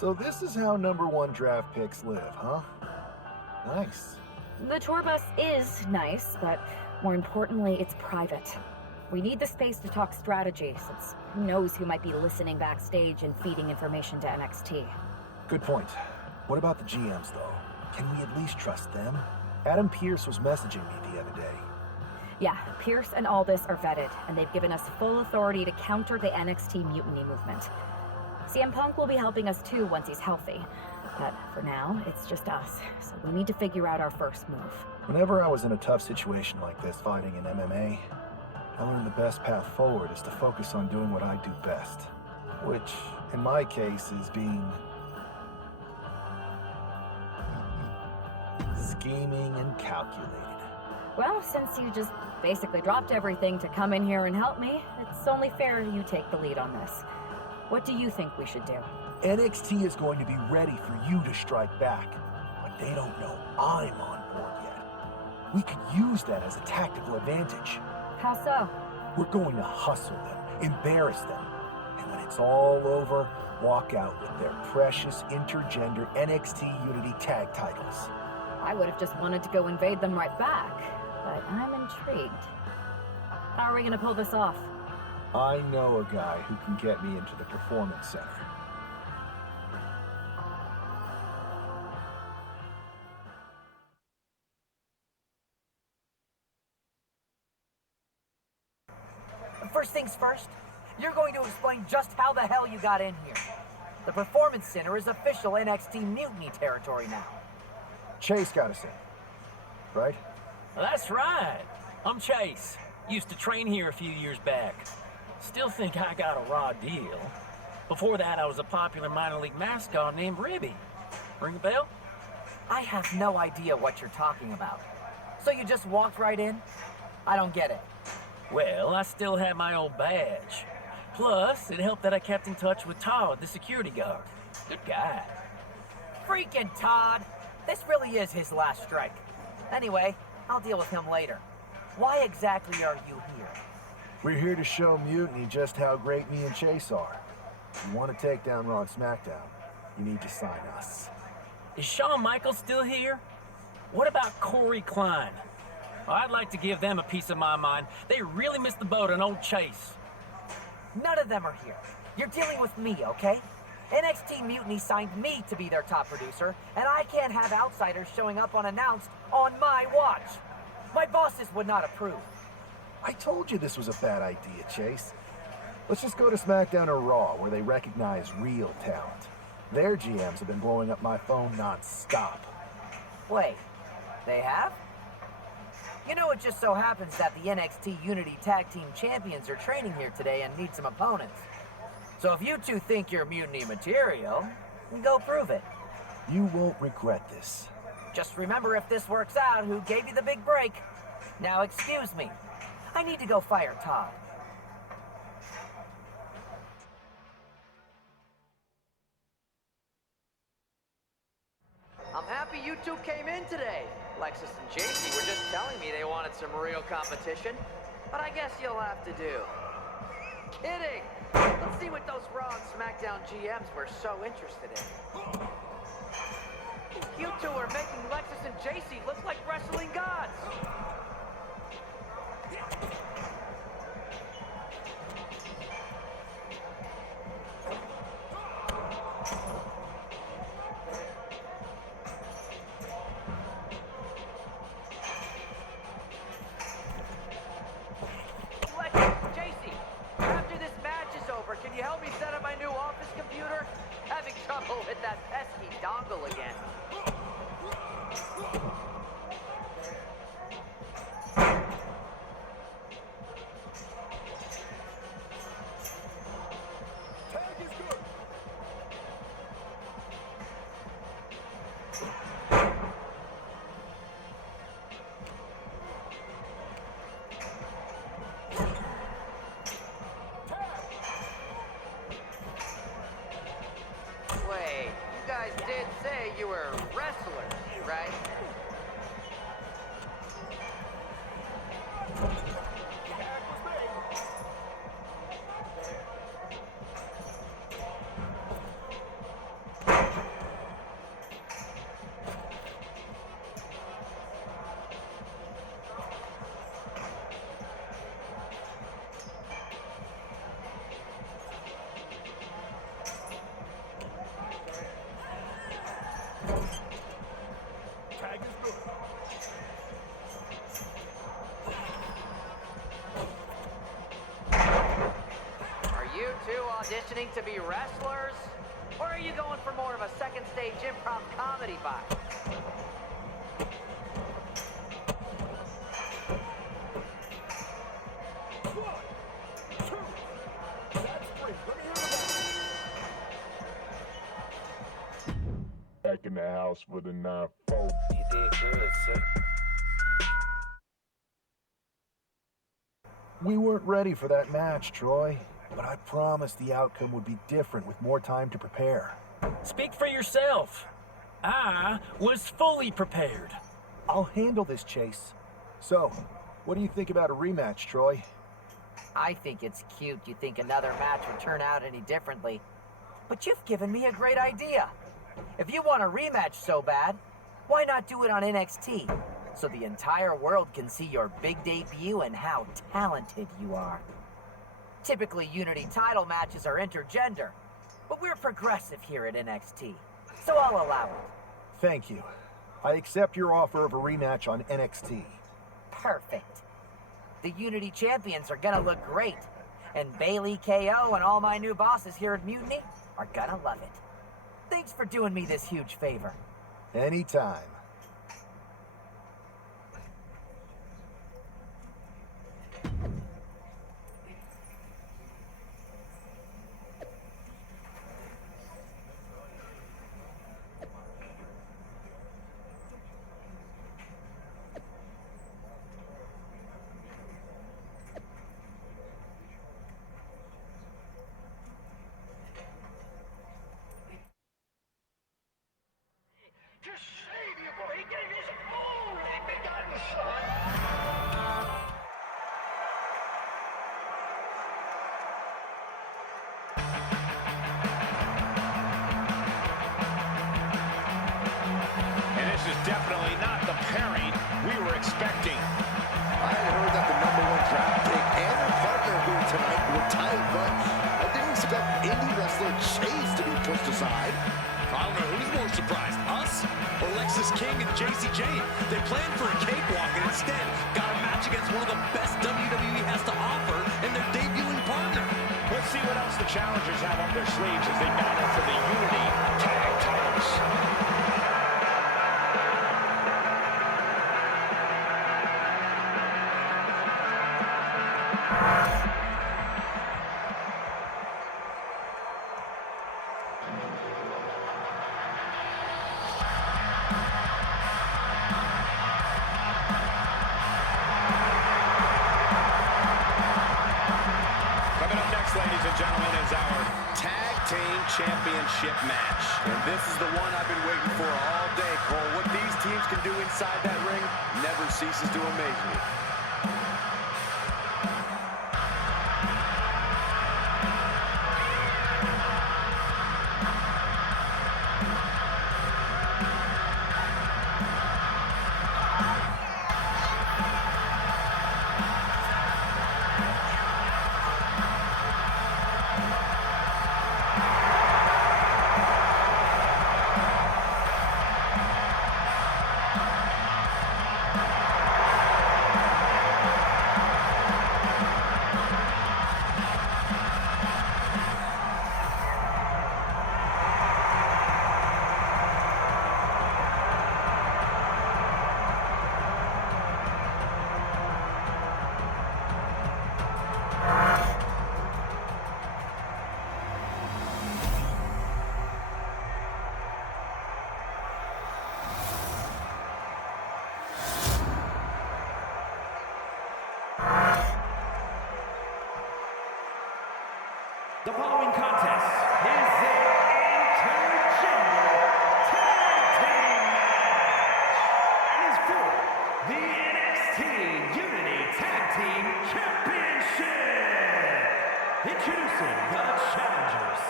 So this is how #1 draft picks live, huh? Nice. The tour bus is nice, but more importantly, it's private. We need the space to talk strategy, since who knows who might be listening backstage and feeding information to NXT. Good point. What about the GMs, though? Can we at least trust them? Adam Pearce was messaging me the other day. Yeah, Pierce and Aldis are vetted, and they've given us full authority to counter the NXT mutiny movement. CM Punk will be helping us too once he's healthy. But for now, it's just us, so we need to figure out our first move. Whenever I was in a tough situation like this fighting in MMA, I learned the best path forward is to focus on doing what I do best. Which, in my case, is being... scheming and calculated. Well, since you just basically dropped everything to come in here and help me, it's only fair you take the lead on this. What do you think we should do? NXT is going to be ready for you to strike back, but they don't know I'm on board yet. We could use that as a tactical advantage. How so? We're going to hustle them, embarrass them, and when it's all over, walk out with their precious intergender NXT Unity tag titles. I would have just wanted to go invade them right back, but I'm intrigued. How are we going to pull this off? I know a guy who can get me into the Performance Center. First things first, you're going to explain just how the hell you got in here. The Performance Center is official NXT Mutiny territory now. Chase got us in, right? That's right. I'm Chase. Used to train here a few years back. Still think I got a raw deal. Before that, I was a popular minor league mascot named Ribby. Ring a bell? I have no idea what you're talking about. So you just walked right in? I don't get it. Well, I still had my old badge. Plus, it helped that I kept in touch with Todd, the security guard. Good guy. Freaking Todd! This really is his last strike. Anyway, I'll deal with him later. Why exactly are you here? We're here to show Mutiny just how great me and Chase are. If you want to take down Raw and SmackDown, you need to sign us. Is Shawn Michaels still here? What about Corey Klein? I'd like to give them a piece of my mind. They really missed the boat on old Chase. None of them are here. You're dealing with me, okay? NXT Mutiny signed me to be their top producer, and I can't have outsiders showing up unannounced on my watch. My bosses would not approve. I told you this was a bad idea, Chase. Let's just go to SmackDown or Raw, where they recognize real talent. Their GMs have been blowing up my phone non-stop. Wait, they have? You know, it just so happens that the NXT Unity Tag Team Champions are training here today and need some opponents. So if you two think you're Mutiny material, then go prove it. You won't regret this. Just remember, if this works out, who gave you the big break. Now excuse me. I need to go fire Todd. I'm happy you two came in today. Lexus and JC were just telling me they wanted some real competition, but I guess you'll have to do. Kidding! Let's see what those Raw and SmackDown GMs were so interested in. You two are making Lexus and JC look like wrestling gods! Can you help me set up my new office computer? Having trouble with that pesky dongle again. Tag is good. Wait, you guys did say you were wrestlers, right? auditioning to be wrestlers? Or are you going for more of a second stage improv comedy vibe? Back in the house with a 9-4. You did good, sir. We weren't ready for that match, Troy, but I promised the outcome would be different with more time to prepare. Speak for yourself. I was fully prepared. I'll handle this, Chase. So, what do you think about a rematch, Troy? I think it's cute you think another match would turn out any differently. But you've given me a great idea. If you want a rematch so bad, why not do it on NXT? So the entire world can see your big debut and how talented you are. Typically, Unity title matches are intergender, but we're progressive here at NXT, so I'll allow it. Thank you. I accept your offer of a rematch on NXT. Perfect. The Unity champions are gonna look great, and Bailey, KO, and all my new bosses here at Mutiny are gonna love it. Thanks for doing me this huge favor. Anytime. To save you, boy. He gave his only begotten son. And this is definitely not the pairing we were expecting. I had heard that the #1 draft pick and their partner here tonight were tight, but I didn't expect indie wrestler Chase to be pushed aside. I don't know who's more surprised, us or Lexis King and JC Jane. They planned for a cakewalk and instead got a match against one of the best WWE has to offer and their debuting partner. Let's see what else the challengers have up their sleeves as they battle for the Unity Tag titles. Ladies and gentlemen, is our Tag Team Championship match. And this is the one I've been waiting for all day, Cole. What these teams can do inside that ring never ceases to amaze me. The following contest is an intergender tag team match and is for the NXT Unity Tag Team Championship. Introducing the challengers,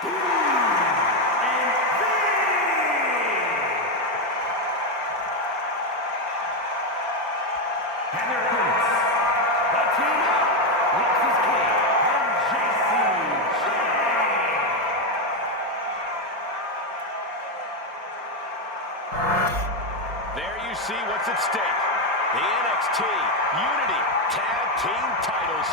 D and V. And their opponents, the team of Lexis King and JC Jane. There you see what's at stake. The NXT Unity Tag Team titles.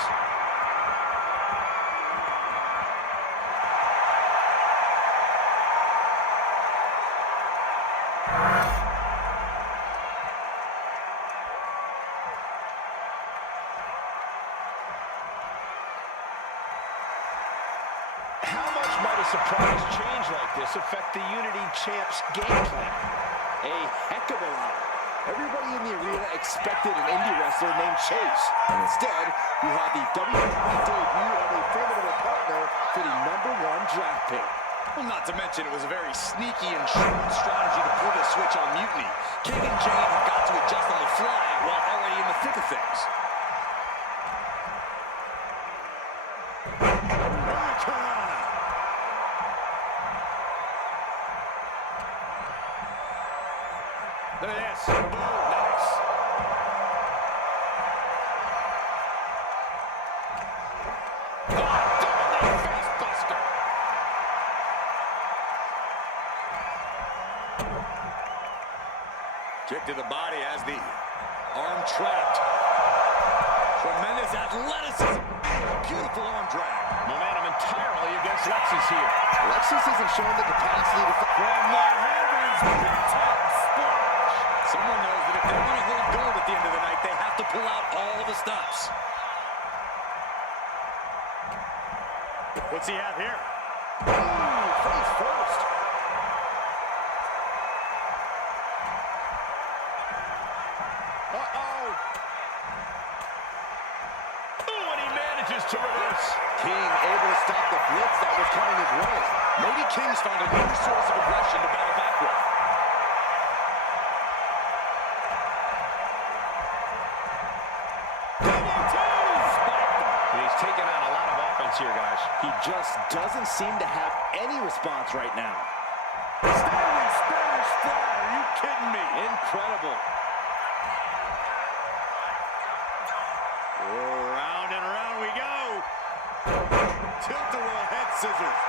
surprise change like this affect the Unity Champs game plan? A heck of a lot. Everybody in the arena expected an indie wrestler named Chase. And instead, we had the WWE debut of a formidable partner for the #1 draft pick. Well, not to mention, it was a very sneaky and shrewd strategy to pull the switch on Mutiny. King and Jane have got to adjust on the fly while already in the thick of things. Look at this. Boom. Nice. Face buster. Kick to the body as the arm trapped. Tremendous athleticism. Beautiful arm drag. Momentum entirely against Lexus here. Lexus isn't showing the capacity to... From the heavens, big time splash. Someone knows that if they want to hold gold at the end of the night, they have to pull out all the stops. What's he have here? Ooh, face first. Uh-oh. Ooh, and he manages to reverse. King able to stop the blitz that was coming his way. Maybe King's found a new source of aggression to battle back with. He's taking on a lot of offense here, guys. He just doesn't seem to have any response right now. Standing Spanish fly. Are you kidding me? Incredible. Round and round we go. Tilt-a-whirl head scissors.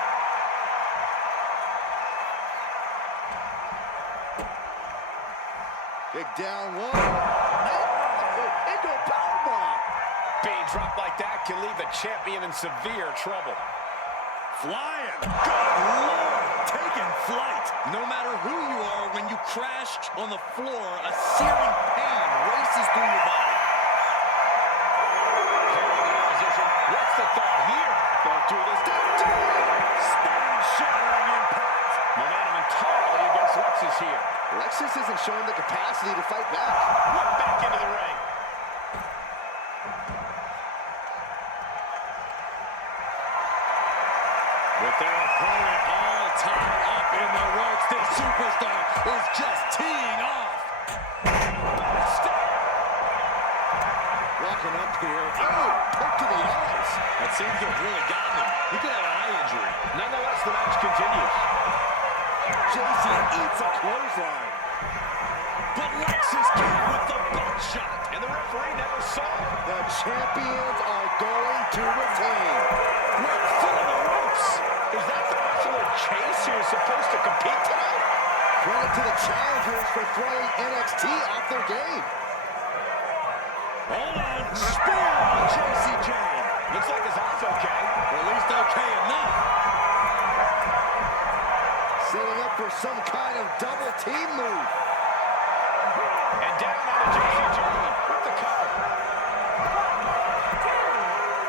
Big down low. Oh, into a powerbomb. Being dropped like that can leave the champion in severe trouble. Flying. Good Lord. Taking flight. No matter who you are, when you crash on the floor, a searing pain races through your body. What's the thought here? Don't do this. Don't do it. Spine-shattering impact. Momentum entirely against Lexus here. Lexus isn't showing the capacity to fight back. Whipped back into the ring. With their opponent all tied up in the ropes, this superstar is just teeing off. Walking up here. Oh, poke to the eyes. That seems to have really gotten him. He could have an eye injury. Nonetheless, the match continues. JC eats a clothesline. But Lexus came with the butt shot. And the referee never saw it. The champions are going to retain. With foot on the ropes. Is that the wrestler Chase who is supposed to compete tonight? Credit to the challengers for throwing NXT off their game. Hold on. Spear on JC Jane. Looks like his eyes okay. Or at least okay enough. Setting up for some kind of double team move. And down on JC Jane with the cover.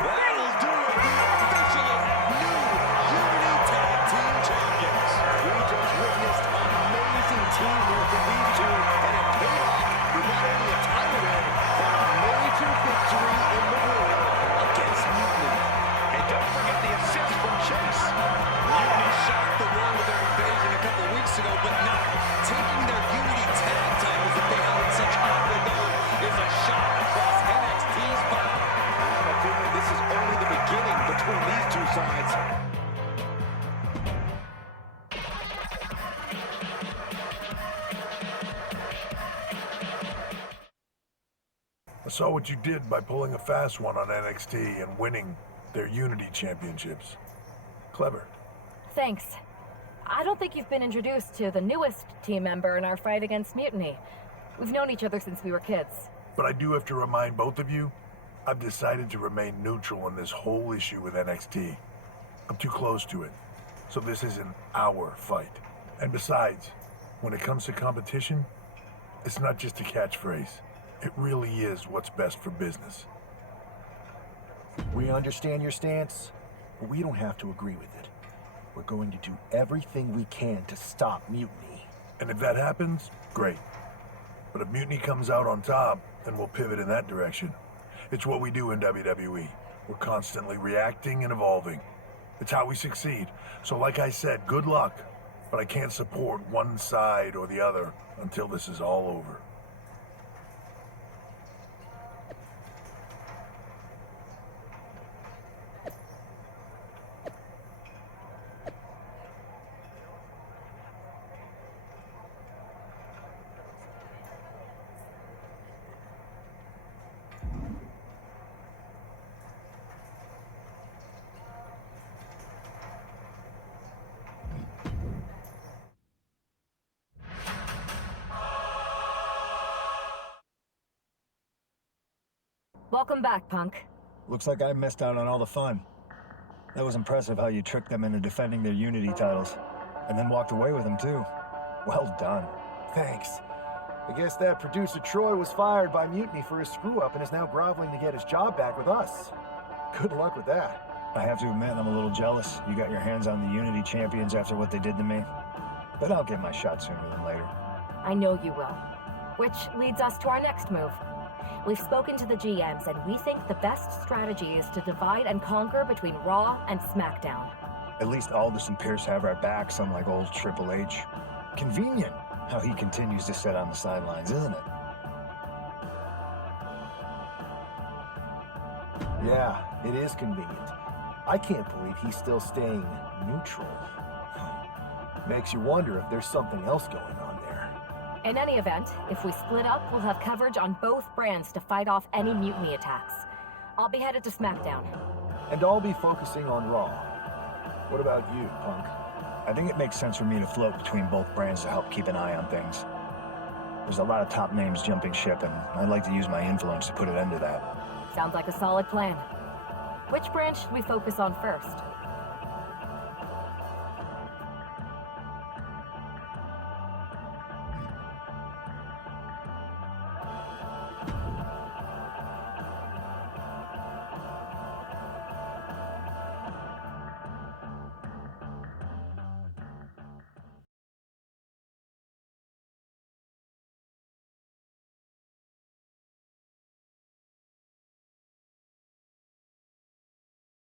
That'll do it. We officially have new Unity Tag Team Champions. We just witnessed amazing teamwork from these two, and it paid off with not only a title win, but a major victory in the world against Mutiny. And don't forget the assist from Chase. Unity shocked the world with their invasion a couple weeks ago, but now taking their Unity Tag titles that they held in such high regard is a shot across NXT's bow. I have a feeling this is only the beginning between these two sides. I saw what you did by pulling a fast one on NXT and winning their Unity Championships. Clever. Thanks. I don't think you've been introduced to the newest team member in our fight against Mutiny. We've known each other since we were kids. But I do have to remind both of you, I've decided to remain neutral in this whole issue with NXT. I'm too close to it, so this isn't our fight. And besides, when it comes to competition, it's not just a catchphrase. It really is what's best for business. We understand your stance, but we don't have to agree with it. we're going to do everything we can to stop mutiny. And if that happens, great. But if mutiny comes out on top, then we'll pivot in that direction. It's what we do in WWE. We're constantly reacting and evolving. It's how we succeed. So like I said, good luck. But I can't support one side or the other until this is all over. Welcome back, Punk. Looks like I missed out on all the fun. That was impressive how you tricked them into defending their Unity titles. And then walked away with them, too. Well done. Thanks. I guess that producer Troy was fired by mutiny for his screw-up and is now groveling to get his job back with us. Good luck with that. I have to admit, I'm a little jealous. You got your hands on the Unity champions after what they did to me. But I'll get my shot sooner than later. I know you will. Which leads us to our next move. We've spoken to the GMs, and we think the best strategy is to divide and conquer between Raw and SmackDown. At least Aldous and Pierce have our backs, unlike old Triple H. Convenient how he continues to sit on the sidelines, isn't it? Yeah, it is convenient. I can't believe he's still staying neutral. Makes you wonder if there's something else going on there. In any event, if we split up, we'll have coverage on both brands to fight off any mutiny attacks. I'll be headed to SmackDown. And I'll be focusing on Raw. What about you, Punk? I think it makes sense for me to float between both brands to help keep an eye on things. There's a lot of top names jumping ship, and I'd like to use my influence to put an end to that. Sounds like a solid plan. Which brand should we focus on first?